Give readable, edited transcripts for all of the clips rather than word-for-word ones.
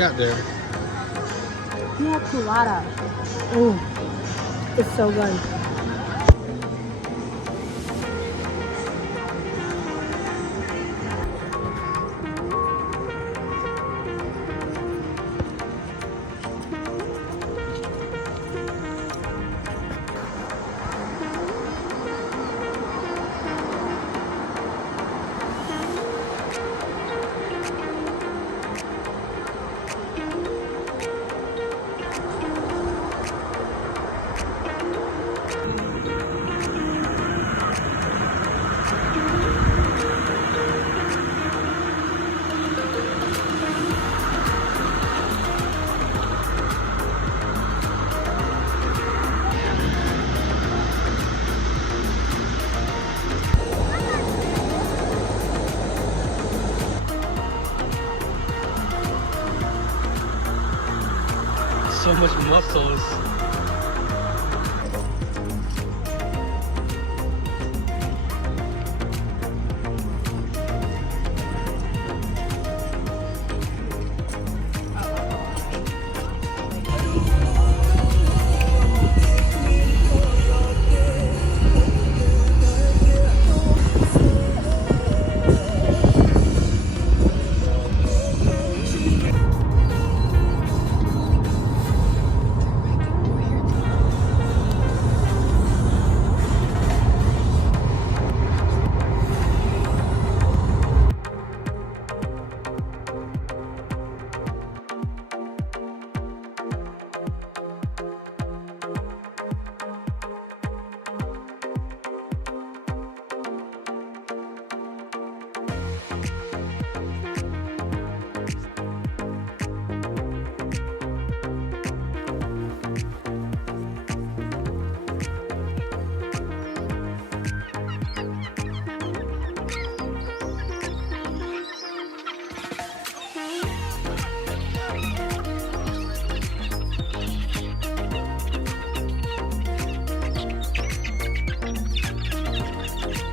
got there? Pina colada. Oh, it's so good. So much muscles.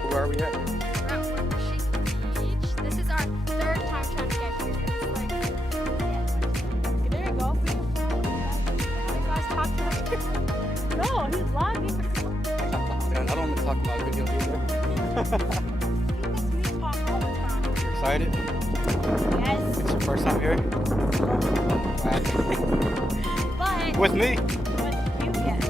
Where are we at? We're at Washington Beach. This is our third time trying to get here. It's like, yeah. There you go. You guys talk to us. No, he's vlogging. Man, I don't want to talk about videos either. He makes me talk all the time. You excited? Yes. It's your first time here? But With me? with you, yes.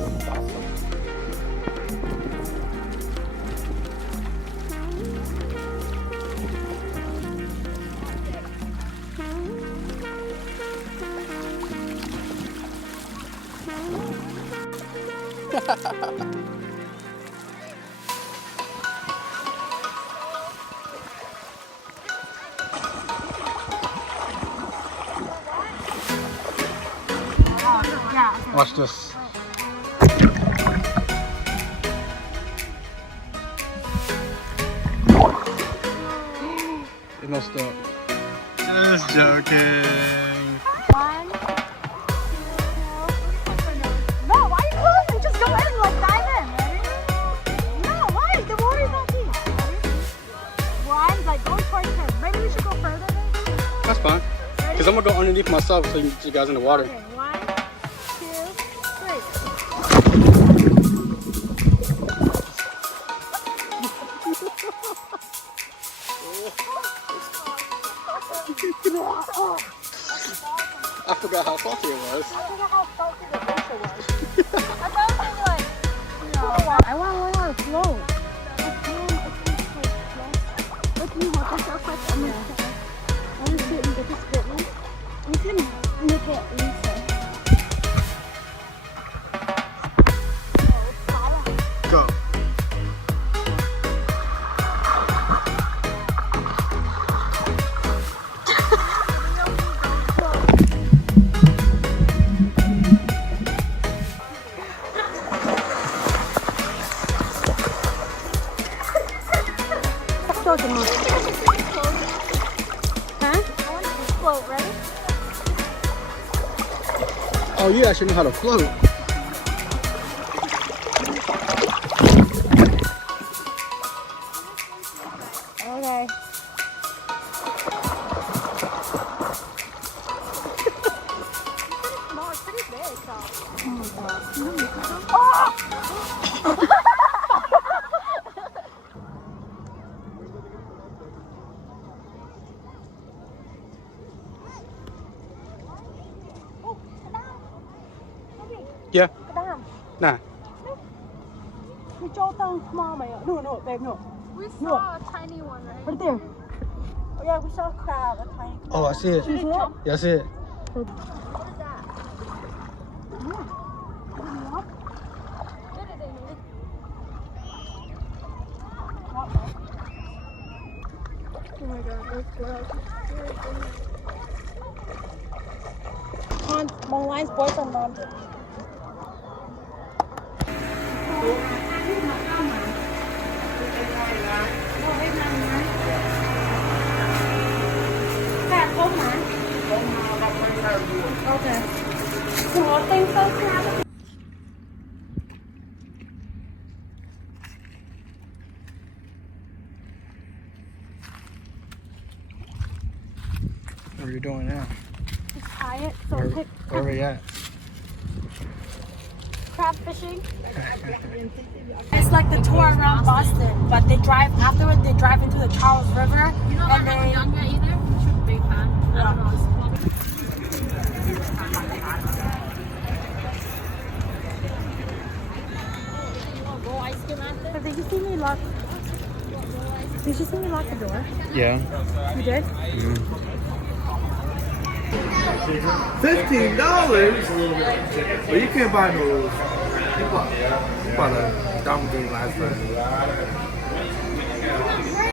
Watch this. It messed up. Just joking. One, two. No, why are you closing? Just go in, like dive in. Ready? No, why? The water's not deep. Ready? One, like going towards him. Maybe we should go further then. That's fine. Because I'm going to go underneath myself so you can get you guys in the water. Okay, 1, 2, 3. I forgot how salty it was. I forgot how salty the ocean was. I thought it was like, you know, I want to learn how to float. Look, you hold this real quick. I'm going to sit and get this fitness. We can look at Lisa. Go. Float, ready? Oh, you actually know how to float. Okay. Yeah. กระด้าม Nah. มีโจ้ตั้ง small ไหมอ่ะ no babe no We saw a tiny one, right? right there oh yeah we saw a crab a tiny crab Oh, I see it. you see it? Yeah, I see it. What is that? Get it, Amy. Oh my god, that's gross. on long lines boys on mom แปดพบไหมโอเคหัวเต็มต้นครับ What are you doing now? Just tie it so Where, quick where are we at? crab fishing. It's like the tour around Boston, but they drive afterward. They drive into the Charles River, You know, and I'm they not younger either. You should be fan. I don't know. Roll ice cream after? But did you see me lock? Did you see me lock the door? Yeah. You did. $15? But you can't buy no. You bought a dumb thing last time.